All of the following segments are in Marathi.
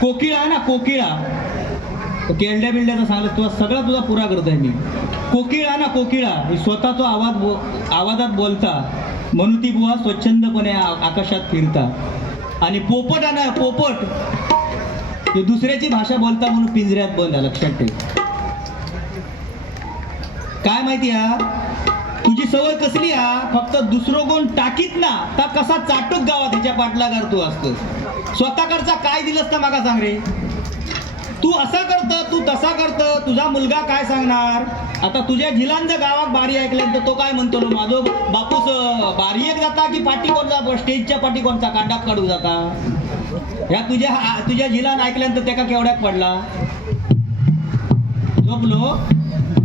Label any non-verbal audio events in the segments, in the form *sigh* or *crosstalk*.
कोकिळा आहे ना कोकिळा. केरड्या बिल्ड्याचा सांगलं तुला सगळा तुझा पुरा करत आहे मी. कोकिळा ना कोकिळा. स्वतः स्वतःचा आवाज बो आवाजात बोलता. म्हणून ती बुवा स्वच्छंदपणे आकाशात फिरता. आणि पोपट आहे ना पोपट दुसऱ्याची भाषा बोलता म्हणून पिंजऱ्यात बंद लक्षात ठेव. काय माहिती हा? तुझी सवय कसली हा? फक्त दुसरं कोण टाकीत ना तर कसा चाटूक गावात त्याच्या पाठला तू असतोस. स्वतःकडचा काय दिलंस तर मागा सांग रे. तू असा करतं तू तसा करतं तुझा मुलगा काय सांगणार? आता तुझ्या झिलांच गावात बारी ऐकल्यानंतर तो काय म्हणतो माझो? बापूस अं, एक जाता की पाठी कोणता स्टेजच्या पाठी कोणता कांडाप काढू जाता. ह्या तुझ्या तुझ्या झिलान ऐकल्यानंतर त्याका केवढ्यात पडला? झोपलो?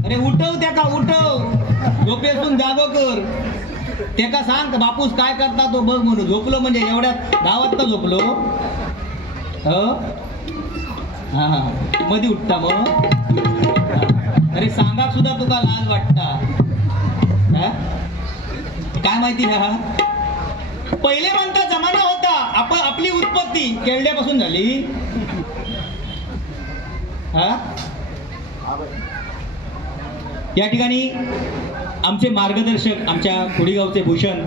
अरे उठव त्याका उठव. झोपेसून जागो कर. त्याका सांग बापूस काय करता तो बघ म्हणून. झोपलो म्हणजे एवढ्यात गावात तर झोपलो. हो? हा हा मध्ये उठता मग अरे सांगा सुद्धा तुका लाज वाटता. हा? काय माहिती हा? पहिले म्हणता जमाना होता आपण आपली उत्पत्ती केळड्यापासून झाली. हा? या ठिकाणी आमचे मार्गदर्शक आमच्या खोडीगावचे भूषण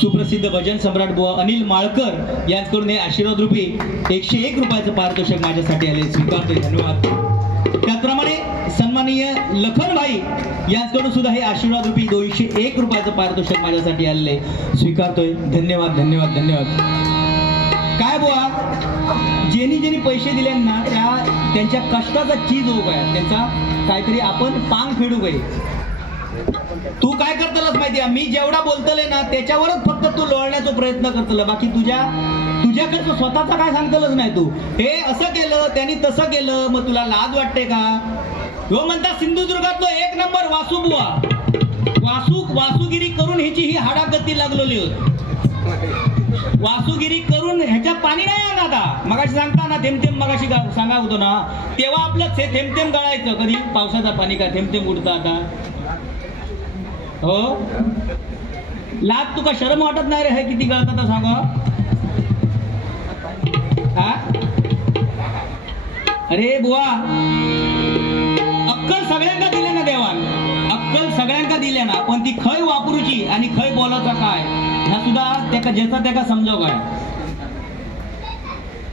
सुप्रसिद्ध भजन सम्राट बुवा अनिल माळकर यांच्याकडून हे आशीर्वाद रूपी एकशे एक रुपयाचं पारितोषिक माझ्यासाठी आले स्वीकारतोय. धन्यवाद. त्याचप्रमाणे सन्माननीय लखनभाई यांच्याकडून सुद्धा हे आशीर्वाद रूपी दोनशे एक रुपयाचं पारितोषिक माझ्यासाठी आलेले स्वीकारतोय. धन्यवाद धन्यवाद धन्यवाद. काय बुवा? ज्यांनी ज्यांनी पैसे दिले ना त्या त्यांच्या कष्टाचा चीज होऊ काय त्यांचा काहीतरी आपण पांग फेडू काय तू काय करतलस माहिती मी जेवढा बोलतले ना त्याच्यावरच फक्त तू लोळण्याचा प्रयत्न करतल बाकी तुझ्या तुझ्याकडचं स्वतःचा काय सांगतलच नाही तू? हे असं केलं त्यांनी तसं केलं मग तुला लाज वाटते का? हो म्हणता सिंधुदुर्गातलो एक नंबर वासुबुवा. वासू वासुगिरी करून हिची ही हाडागती लागलेली होती. वासुगिरी करून ह्याच्यात पाणी नाही आहे आता मगाशी सांगता ना थेंबथेंब मगाशी सांगा होतो ना. तेव्हा आपलं हे थेंब थेंब गळायचं. कधी? पावसाचा पाणी का थेंबथेम उडतं आता? हो? लाज तुका शरम वाटत नाही रे हे किती गळत आता सांगा. हा? अरे बुवा. अक्कल सगळ्यांना दिल्या ना देवान. अक्कल सगळ्यांका दिल्या ना. पण ती खय वापरूची आणि खय बोलायचा काय? ह्या सुद्धा त्याका ज्याचा त्याका समजाव काय?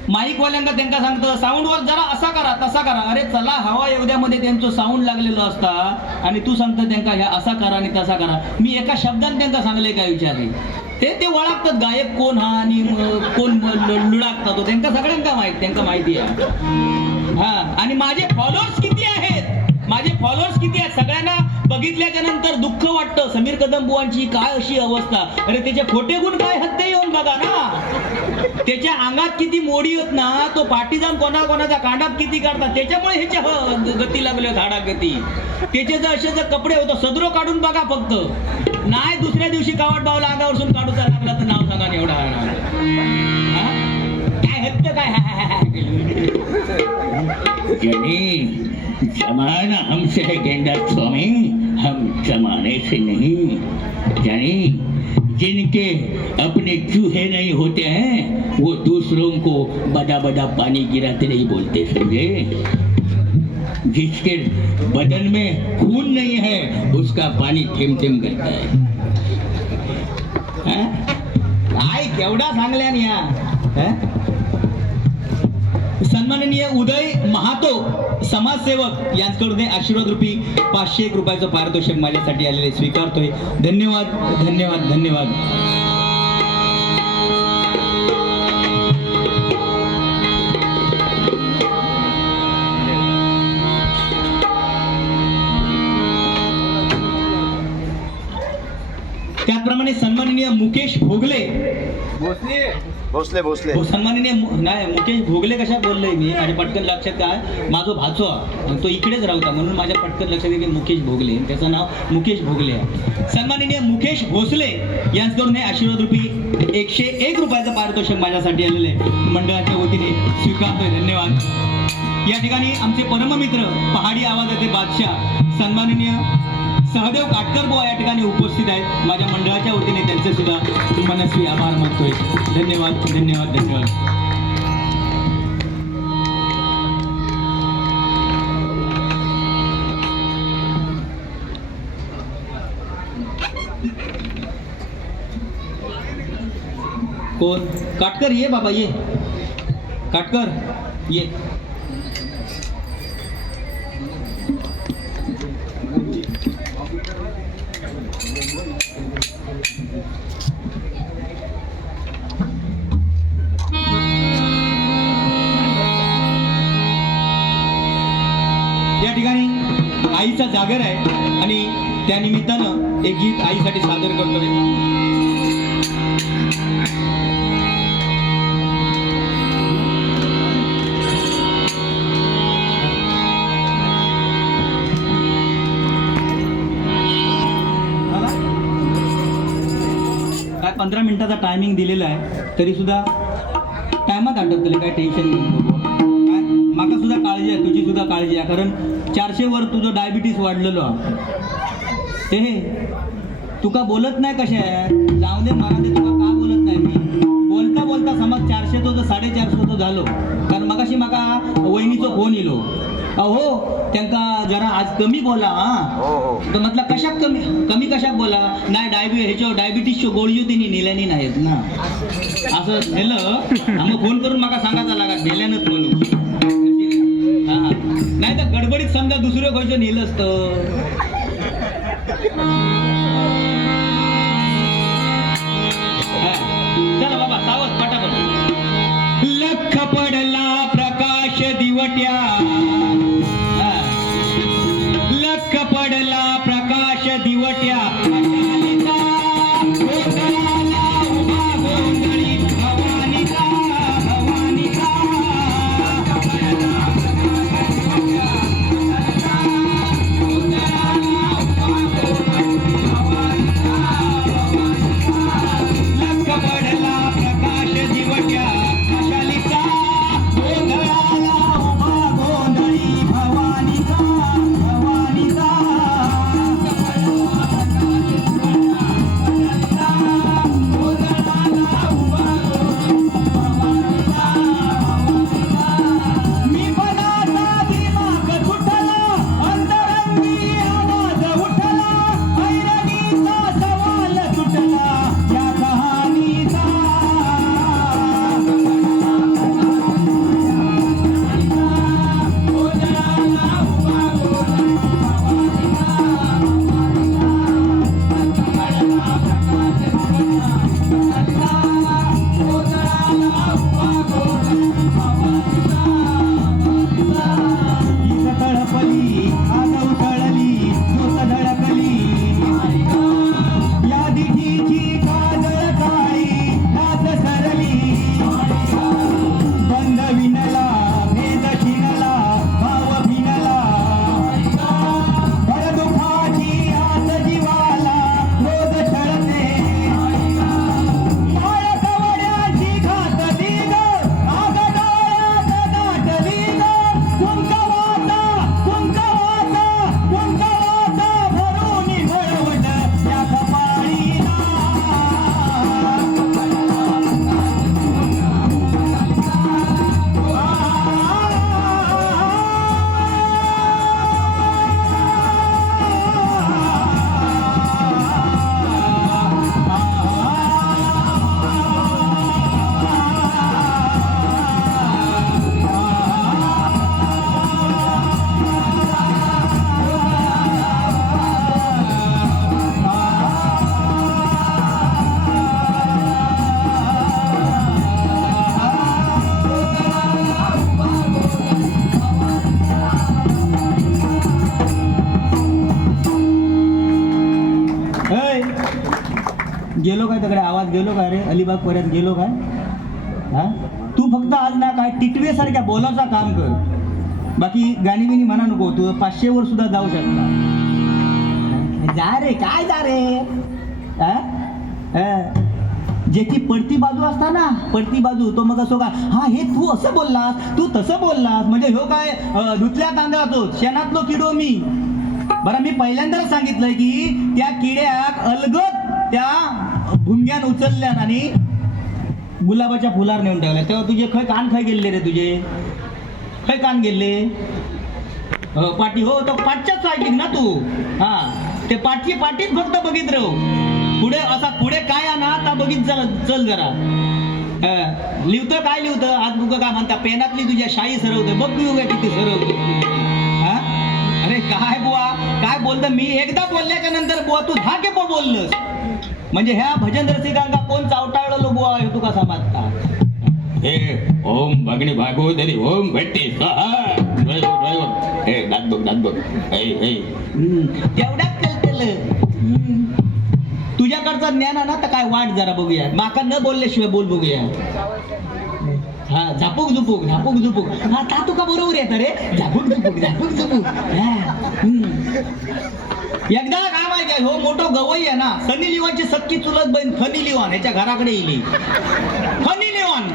माईकवाल्यांका त्यांना सांगतं साऊंडवर जरा असा करा तसा करा. अरे चला हवा एवढ्यामध्ये त्यांचं साऊंड लागलेलं असता आणि तू सांगतं त्यांना ह्या असा करा आणि तसा करा. मी एका शब्दाने त्यांना सांगले काय विचारले ते ते वळखतात गायक कोण हा आणि कोण म- लुडाकता तो? त्यांना सगळ्यांका माहीत त्यांना माहिती आहे. हा आणि माझे फॉलोअर्स किती आहेत? माझे फॉलोअर्स किती आहेत सगळ्यांना बघितल्याच्या नंतर दुःख वाटतं. समीर कदम बुवांची काय अशी अवस्था? अरे त्याचे खोटे गुण काय हत्ते येऊन बघा ना. त्याच्या अंगात किती मोडी होत ना तो पाठी जाऊन कोणा कोणाचा कांडाप किती काढतात त्याच्यामुळे ह्याच्या गती लागले झाडा गती. त्याचे जर असे जर कपडे होतो सदरो काढून बघा फक्त. नाही दुसऱ्या दिवशी कावड बावला अंगावरसून काढूचा लागला तर नाव सांगा एवढा काय हत्त काय? जमाना हमसे है गेंदा स्वामी, हम जमाने से नहीं यानी जिनके अपने चूहे नहीं होते हैं, वो दूसरों को बड़ा बड़ा पानी गिराते नहीं बोलते, समझे जिसके बदन में खून नहीं है, उसका पानी थेम थेम करता है? काय केवढा सांगल्यान या? सन्माननीय उदय महातो समाजसेवक यांच्याकडून आशीर्वाद रूपी पाचशे एक रुपयाचं पारितोषिक माझ्यासाठी आलेले स्वीकारतोय. धन्यवाद धन्यवाद धन्यवाद. त्याचप्रमाणे सन्माननीय मुकेश भोगले. भोसले भोसले. हो, नाही मुकेश भोगले कशा बोललोय मी? आणि पटकन लक्षात काय माझा भाचो तो इकडेच राहता म्हणून माझ्या पटकन लक्षात येईल मुकेश भोगले. त्याचं नाव मुकेश भोगले आहे. सन्माननीय मुकेश भोसले यांच्याकडून हे आशीर्वाद रुपी एकशे एक रुपयाचं पारितोषिक माझ्यासाठी आलेले मंडळाच्या वतीने स्वीकारतोय धन्यवाद. या ठिकाणी आमचे परममित्र पहाडी आवाजाचे बादशाह सन्माननीय सहदेव काटकर बुवा या ठिकाणी उपस्थित आहेत. माझ्या मंडळाच्या वतीने त्यांचे सुद्धा मनस्वी आभार मानतोय. धन्यवाद धन्यवाद धन्यवाद. कोण? काटकर ये बाबा ये. काटकर ये. सागर आहे आणि त्या निमित्तानं एक गीत आईसाठी सादर करतोय. काय पंधरा मिनिटाचा टायमिंग दिलेला आहे तरी सुद्धा टायमात आटपतले काय टेन्शन नाही. माका सुद्धा काळजी आहे तुझी सुद्धा काळजी आहे कारण चारशे वर तुझं डायबिटीस वाढलेलो हा. ते हे तुका बोलत नाही कशा आहे? जाऊ दे मला ते तुका का बोलत नाही? मी बोलता बोलता समज चारशे तो साडेचारशे तो झालो. कारण मगाशी माका वहिनीचो फोन येलो. अहो त्यांका जरा आज कमी बोला हा. हो हो. तर म्हटलं कशाक कमी? कमी कशाक बोला? नाही डायबी ह्याच्या डायबिटीसच्या गोळी तिने नेल्यानी नाहीत ना. असं नेलं. मग फोन करून मला सांगायचा लागा नेल्यानंच म्हणून नाही तर गडबडीत समजा दुसरं क्वेश्चन नेलं असतं. चला बाबा सावध पटापट. लख पडला प्रकाश दिवट्या. गेलो काय तिकडे आवाज गेलो काय रे? अलिबाग पर्यंत गेलो काय? हा? तू फक्त आज ना काय टिटवेसारख्या बोलाचा काम कर. बाकी गाणी बिनी म्हणा नको तू पाचशे वर सुद्धा जाऊ शकता. जा रे काय जा रे? हा? ज्याची पडती बाजू असता ना पडती बाजू तो मग असो का हा हे तू असं बोललास तू तसं बोललास म्हणजे ह्यो काय धुतल्या तांदळाचो शेणातलो किडो मी. बरं मी पहिल्यांदाच सांगितलंय की त्या किड्याक अलगत त्या भुंग्यान उचलल्यान आणि गुलाबाच्या फुलावर नेऊन टाकल्या तेव्हा तुझे खय कान खय गेले रे तुझे? खय कान गेले? पाठी हो तो पाठच्याच ऐकिक ना तू? हा ते पाठी पाठीच फक्त बघित राहू हो. पुढे असा पुढे काय आणा आता बघित चल चल जरा. हा, काय लिवतं आज बुक काय म्हणता पेनातली तुझ्या शाई सरवतं. बघ तू काय किती सरवतो. हा? अरे काय बुवा? काय बोलतं? मी एकदा बोलल्याच्या नंतर बुवा तू दहा केप बोललंस. म्हणजे ह्या भजन रसिकांका कोण चावटाळलो बुवा हे तुका समजता? हे ओम भगणी भागवतरी ओम ड्रायव्हर ड्रायव्हर हे दात बघ दात बघ. हे हे. तेवढ्यात कळतेल तुझ्याकडचं ज्ञान आहे ना तर काय वाट जरा बघूया माका न बोलल्याशिवाय बोल बघूया हा झापूक झुपूक झापूक झुपूक. हा ता तुका बरोबर येतं रे. झापूक झुपूक झापूक झुपूक. हा. एकदा काय माहिती आहे हो मोठो गवई आहे ना सनी लिवानची सक्की चुलत बहीण फनी लिवान ह्याच्या घराकडे येईल फनी लिवान.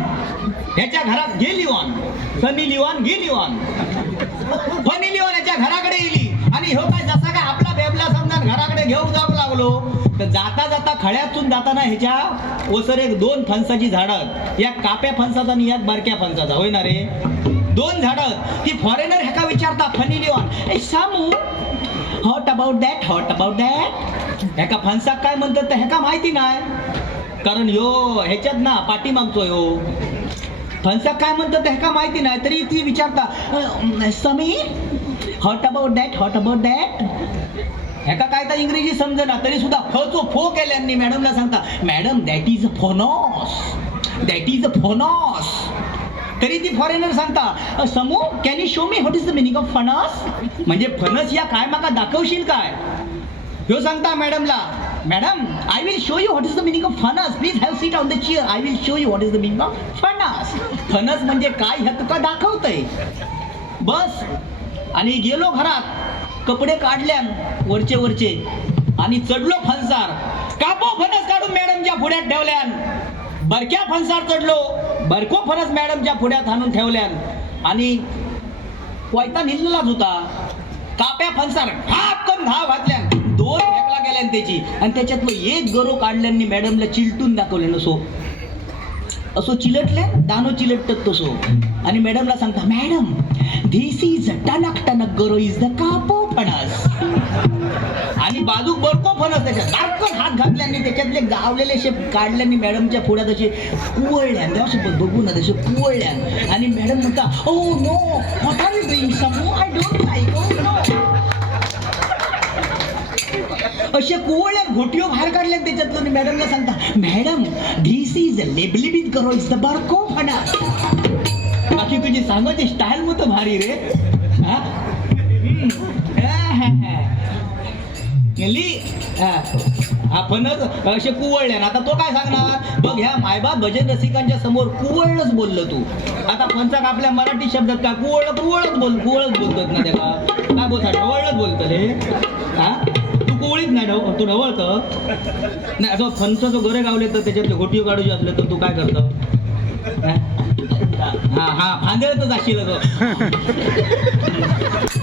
ह्याच्या घरात घे लिवान. सनी लिवान घे लिवान. फनी लिवान याच्या घराकडे येईल आणि हो काय जसा काय आपला बेबला समजा घराकडे घेऊन जाऊ लागलो तर जाता जाता खळ्यातून जाताना ह्याच्या ओसर एक दोन फणसाची झाडं या काप्या फणसाचा आणि या बारक्या फणसाचा. होय ना रे? दोन झाडं ती फॉरेनर ह्याका विचारता फनी लिवान. ए Samu what about that what about that ह्याका फणसाक काय म्हणतात तर ह्याका माहिती नाही. कारण यो ह्याच्यात ना पाठी मागतो हो. यो फणसाक काय म्हणतात ह्याका माहिती नाही. तरी ती विचारता Sameer what about that what about that ह्याका काय तर इंग्रजी समजना तरी सुद्धा फचो फो केल्यांनी मॅडमला सांगता madam that is a फोनॉस that is a फोनॉस तरी ती फॉरेनर सांगता Samu can you show me what is the meaning of फणस म्हणजे फणस या काय माका दाखवशील काय? ह्यो सांगता मॅडमला madam I will show you what is the meaning of फणस please have seat on the chair I will show you what is the meaning of फणस फणस म्हणजे काय ह्या तुका दाखवतंय. बस. आणि गेलो घरात. कपडे काढल्यान वरचे वरचे. आणि चढलो फणसार कापो फणस काढून मॅडमच्या पुढ्यात ठेवल्यान. बरक्या फणसार चढलो. बरको फरस मॅडमच्या पुढ्यात हाणून ठेवल्यान. आणि कोयता निघलेलाच होता. काप्या फनसार घापकन घाव घातल्यान. दोन फेकला गेल्यान त्याची. आणि त्याच्यातलं एक गरो काढल्यानी मॅडमला चिलटून दाखवले नसो असो चिलटल्या दानो चिलटत तसो. आणि मॅडमला सांगता मॅडम धीसी इज टनक टनक गरो इज द कापो फणस. आणि बाजूक बरको फणस त्याच्यात दारकन हात घातल्याने त्याच्यातले गावलेले असे काढल्याने मॅडमच्या पुढ्यात असे कुवळल्यान असे ना तसे कुवळल्या आणि मॅडम म्हणता ओ no what are you doing Samu I don't like oh no असे कुवळ्या घोटियो बाहेर काढल्या त्याच्यातलं मॅडमला सांगता मॅडम धीस इज लेबलिबित करो इज द बारको फणा बाकी तुझी सांगायची स्टाईल मत भारी रे. गेली हा. फणस असे कुवळले ना. आता तो काय सांगणार? बघ ह्या मायबाप भजन रसिकांच्या समोर कुवळच बोललं तू. आता फणसाक आपल्या मराठी शब्दात काय? कुवळ कुवळच बोल कुवळच बोलतात ना त्याला. काय बोलता ढवळच बोलतं रे हा? तू कुवळीत नाही ढव तू ढवळत. नाही असं फणस जो घरे गावले तर त्याच्यात घोटी काढूची असले तर तू काय करतो? हा? हा फांदळतच असशील *laughs*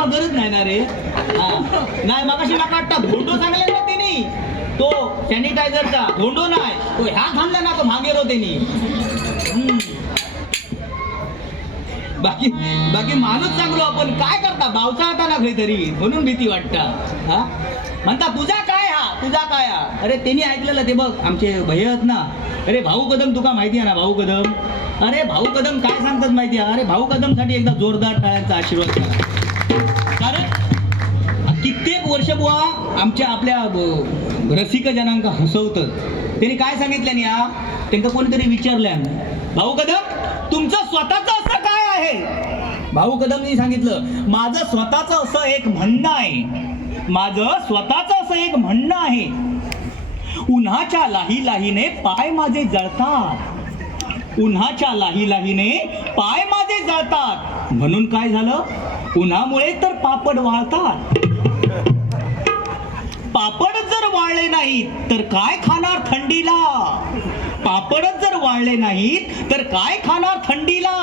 तुका गरज नाही ना रे? नाही मगाशी मला वाटतं धोंडो सांगले ना. त्यांनी तो सॅनिटायझरचा धोंडो नाही. तो ह्या खाल्ला ना तो भांगेरो त्यांनी बाकी बाकी माणूस चांगलो आपण काय करता? बावचा आता ना तरी. म्हणून भीती वाटता. हा? म्हणता तुझा काय हा? तुझा काय हा? अरे त्यांनी ऐकलेलं ते बघ आमचे भैया आहेत ना. अरे भाऊ कदम तुका माहिती आहे ना भाऊ कदम? अरे भाऊ कदम काय सांगतात माहिती आहे? अरे भाऊ कदमसाठी एकदा जोरदार टाळ्यांचा आशीर्वाद करा कारण कित्येक वर्ष बुवा आमच्या आपल्या रसिक जनांका हसवतं. त्यांनी काय सांगितलं या त्यांना कोणीतरी विचारलं भाऊ कदम तुमचं स्वतःचं असं काय आहे? भाऊ कदमनी सांगितलं माझं स्वतःचं असं एक म्हणणं आहे. माझं स्वतःचं असं एक म्हणणं आहे. उन्हाच्या लाही लाहीने पाय माझे जळतात. उन्हाच्या लाही लाहीने पाय माझे जळतात. म्हणून काय झालं? उन्हामुळे तर पापड वाळतात. पापडच जर वाळले नाहीत तर काय खाणार थंडीला? पापडच जर वाळले नाहीत तर काय खाणार थंडीला?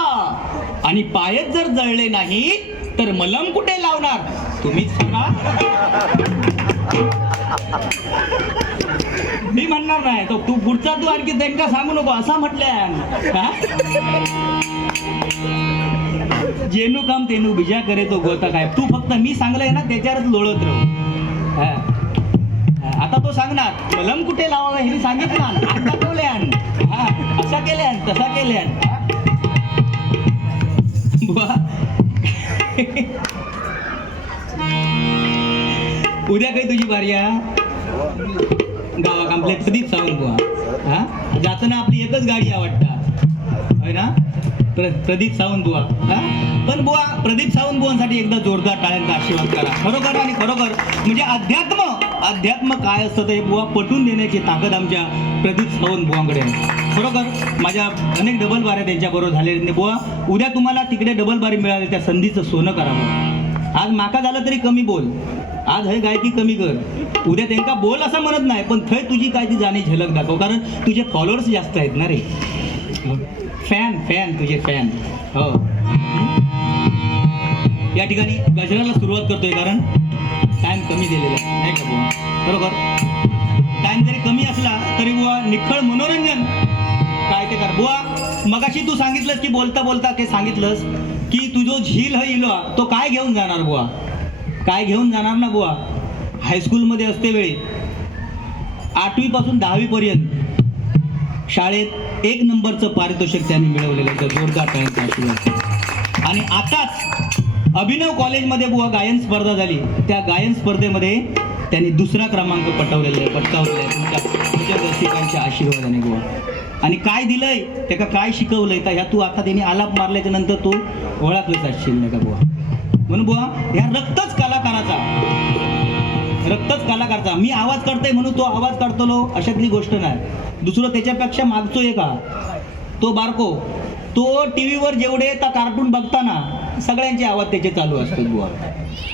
आणि पायच जर जळले नाहीत तर मलम कुठे लावणार? तुम्हीच सांगा. मी म्हणणार नाही तो तू पुढचा तू आणखी त्यांना सांगू नको असा म्हटल्या जेनू काम तेनू बिजा करे तो गोता काय तू फक्त मी सांगलंय ना त्याच्यावरच लोळत राहू हा. आता तो सांगणार कलम कुठे लावावं हे सांगितलं हात दाखवल्यान हा असा केल्यान तसा केल्यान उद्या काही तुझी बारी आहे गावात आपले प्रदीप सावंत बुवा हा जाताना आपली एकच गाडी आवडता होय ना प्र प्रदीप सावंत बुवा. हा? पण बुवा प्रदीप सावंत बुवांसाठी एकदा जोरदार टाळ्यांचा आशीर्वाद करा. खरोखर आणि खरोखर म्हणजे अध्यात्म अध्यात्म काय असतं ते बुवा पटून देण्याची ताकद आमच्या प्रदीप सावंत बुवांकडे आहे. खरोखर माझ्या अनेक डबल बाऱ्या त्यांच्याबरोबर झालेल्या बुवा उद्या तुम्हाला तिकडे डबल बारी मिळाली त्या संधीचं सोनं करावं आज माका झालं तरी कमी बोल. आज हे गायकी कमी कर. उद्या त्यांका बोल असं म्हणत नाही पण थंय तुझी काय ती जाणी झलक दाखव. कारण तुझे फॉलोअर्स जास्त आहेत ना रे. फॅन फॅन तुझे फॅन हो. या ठिकाणी गजराला सुरुवात करतोय कारण टाइम कमी दिलेला आहे. नाही का बुवा बरोबर? टाइम जरी कमी असला तरी बुवा निखळ मनोरंजन काय ते कर. बुवा मगाशी तू सांगितलंस की बोलता बोलता ते सांगितलंस की तुझो झील ह इलो तो काय घेऊन जाणार बुवा? काय घेऊन जाणार ना बुवा? हायस्कूलमध्ये असते वेळी. आठवीपासून दहावीपर्यंत. शाळेत एक नंबरचं पारितोषिक त्यांनी मिळवलेलं आहे जोरदार टाळ्यांचा आणि आताच अभिनव कॉलेजमध्ये बुवा गायन स्पर्धा झाली. त्या गायन स्पर्धेमध्ये त्यांनी दुसरा क्रमांक पटवलेला आहे पटकावलेला आहे. तुमच्या तुमच्या रसिकांच्या आशीर्वादाने बुवा. आणि काय दिलंय त्याका काय शिकवलंय तर ह्या तू आता त्यांनी आलाप मारल्याच्या नंतर तू ओळखलेच असशील नाही का बुवा? म्हणून बुवा ह्या रक्तच कलाकाराचा रक्तच कलाकारचा मी आवाज काढतोय म्हणून तो आवाज काढतो अशातली गोष्ट नाही. दुसरं त्याच्यापेक्षा मागतोय का तो बारको. तो टी व्हीवर जेवढे त्या कार्टून बघताना सगळ्यांचे आवाज त्याचे चालू असतात बुवा.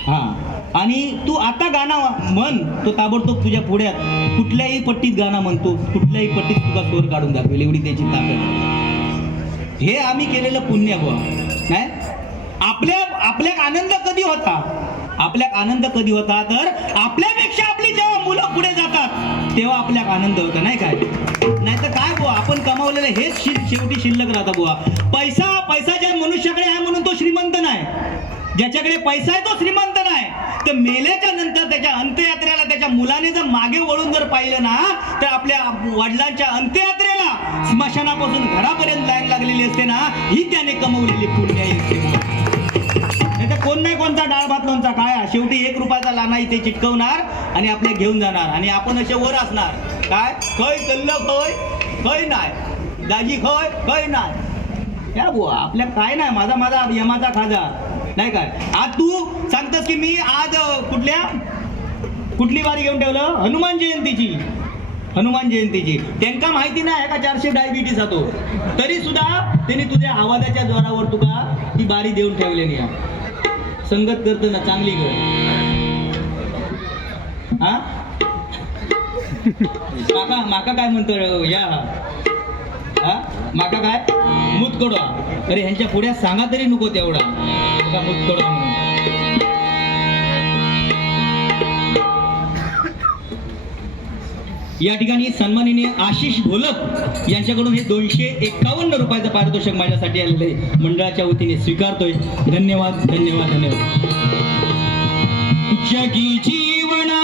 हां. आणि तू आता गाणं म्हण. तो ताबडतोब तुझ्या पुढ्यात. कुठल्याही पट्टीत गाणं म्हणतो. कुठल्याही पट्टीत तुझा स्वर काढून दाखवेल. एवढी त्याची ताकद हे आम्ही केलेलं पुण्य बुवा. नाही आपल्या आपल्याक आनंद कधी होता? आपल्याक आनंद कधी होता? तर आपल्यापेक्षा आपली जेव्हा मुलं पुढे जातात तेव्हा आपल्याक आनंद होता नाही काय? नाही तर काय बुवा आपण कमावलेलं हेच शेवटी शिल्लक राहता बुवा. पैसा पैसा ज्या मनुष्याकडे आहे म्हणून तो श्रीमंत नाही. ज्याच्याकडे पैसा आहे तो श्रीमंत नाही. तर मेल्याच्या नंतर त्याच्या अंत्ययात्रेला त्याच्या मुलाने जर मागे वळून जर पाहिलं ना तर आपल्या वडिलांच्या अंत्ययात्रेला स्मशानापासून घरापर्यंत लाईन लागलेली असते ना ही त्याने कमवलेली पुण्य नाही कोण नाही कोणता डाळ भात लोणचा काय? शेवटी एक रुपयाचा लाना इथे चिटकवणार आणि आपल्या घेऊन जाणार. आणि आपण असे वर असणार. काय? खय कल्ल खय खय नाही दाजी खय खय नाही या बुवा? आपल्या काय नाही माझा माझा यमाचा खाजा. नाही काय? आज तू सांगतस की मी आज कुठल्या? कुठली वारी घेऊन ठेवलं? हनुमान जयंतीची. हनुमान जयंतीची. त्यांका माहिती नाही का चारशे डायबिटीस जातो तरी सुद्धा त्यांनी तुझ्या आवाजाच्या जोरावर तुका ती बारी देऊन ठेवलेली आहे. संगत करताना चांगली कर हा? माका माका काय म्हणतो हो, या. हा? माका काय? मुतकडा अरे ह्यांच्या पुढ्या सांगा तरी नको तेवढा. तुका मुतकडा म्हणून. या ठिकाणी सन्माननीय आशिष घोलप यांच्याकडून हे दोनशे एकावन्न रुपयाचं पारितोषिक माझ्यासाठी आलेलं आहे. मंडळाच्या वतीने स्वीकारतोय. धन्यवाद धन्यवाद धन्यवाद. जगी जीवना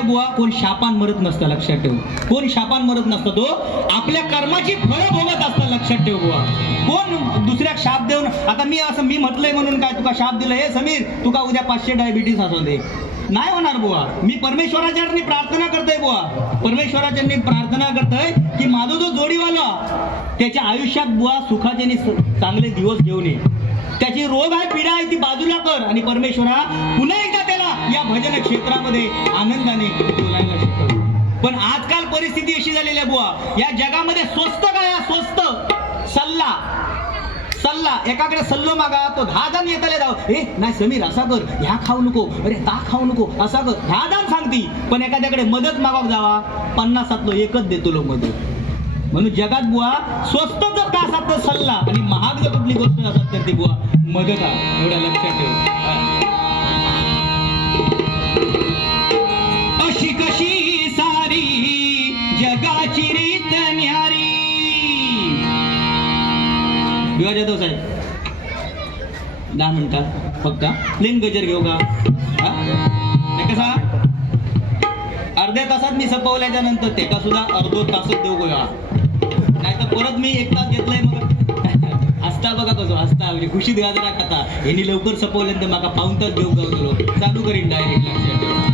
बुवा कोण शापान मरत नसता लक्षात ठेव. कोण शापान मरत नसता तो आपल्या कर्माची फळ भोगत असता लक्षात ठेव बुवा. दुसऱ्या शाप देऊन आता मी असं मी म्हटलंय म्हणून काय तुका शाप दिलं? हे समीर तुका उद्या पाचशे डायबिटीस असू दे. नाही होणार बुवा. मी परमेश्वराच्या प्रार्थना करतोय बुवा. परमेश्वराच्या प्रार्थना करतोय की माझा जो जोडीवाला त्याच्या आयुष्यात बुवा सुखाचे चांगले दिवस घेऊन ये. त्याची रोग आहे पीडा आहे ती बाजूला कर. आणि परमेश्वरा पुन्हा एकदा त्याला या भजन क्षेत्रामध्ये आनंदाने बोलायला शिकव. पण आजकाल परिस्थिती अशी झालेली आहे बुवा. या जगामध्ये स्वस्त काय? स्वस्त. सल्ला. सल्ला. एकाकडे सल्लो मागा तो दहा जण येतले जाव ए नाही समीर असा कर. ह्या खाऊ नको. अरे ता खाऊ नको. असा कर. दहा जण सांगती. पण एखाद्याकडे मदत मागाव जावा. पन्नासातलो एकच देतो लो मदत. म्हणून जगात बुवा स्वस्त जर का असतात तर सल्ला. आणि महाग जर कुठली गोष्ट असतात तर ती बुवा मदत एवढ्या लक्षात ठेव. युवा जाधव साहेब दहा मिनिटात फक्त प्लेन गजर घेऊ का? कसा अर्ध्या तासात मी सपवल्याच्या नंतर त्याका सुद्धा अर्धो तासच देऊ गोया नाही तर परत मी एक तास घेतलाय मग. *laughs* हसता बघा कसं हसता म्हणजे खुशीत गाजरा खाता. यांनी लवकर संपवल्यानंतर माका पाऊन तास देऊ गेलो चालू करीन डायरेक्ट लक्षात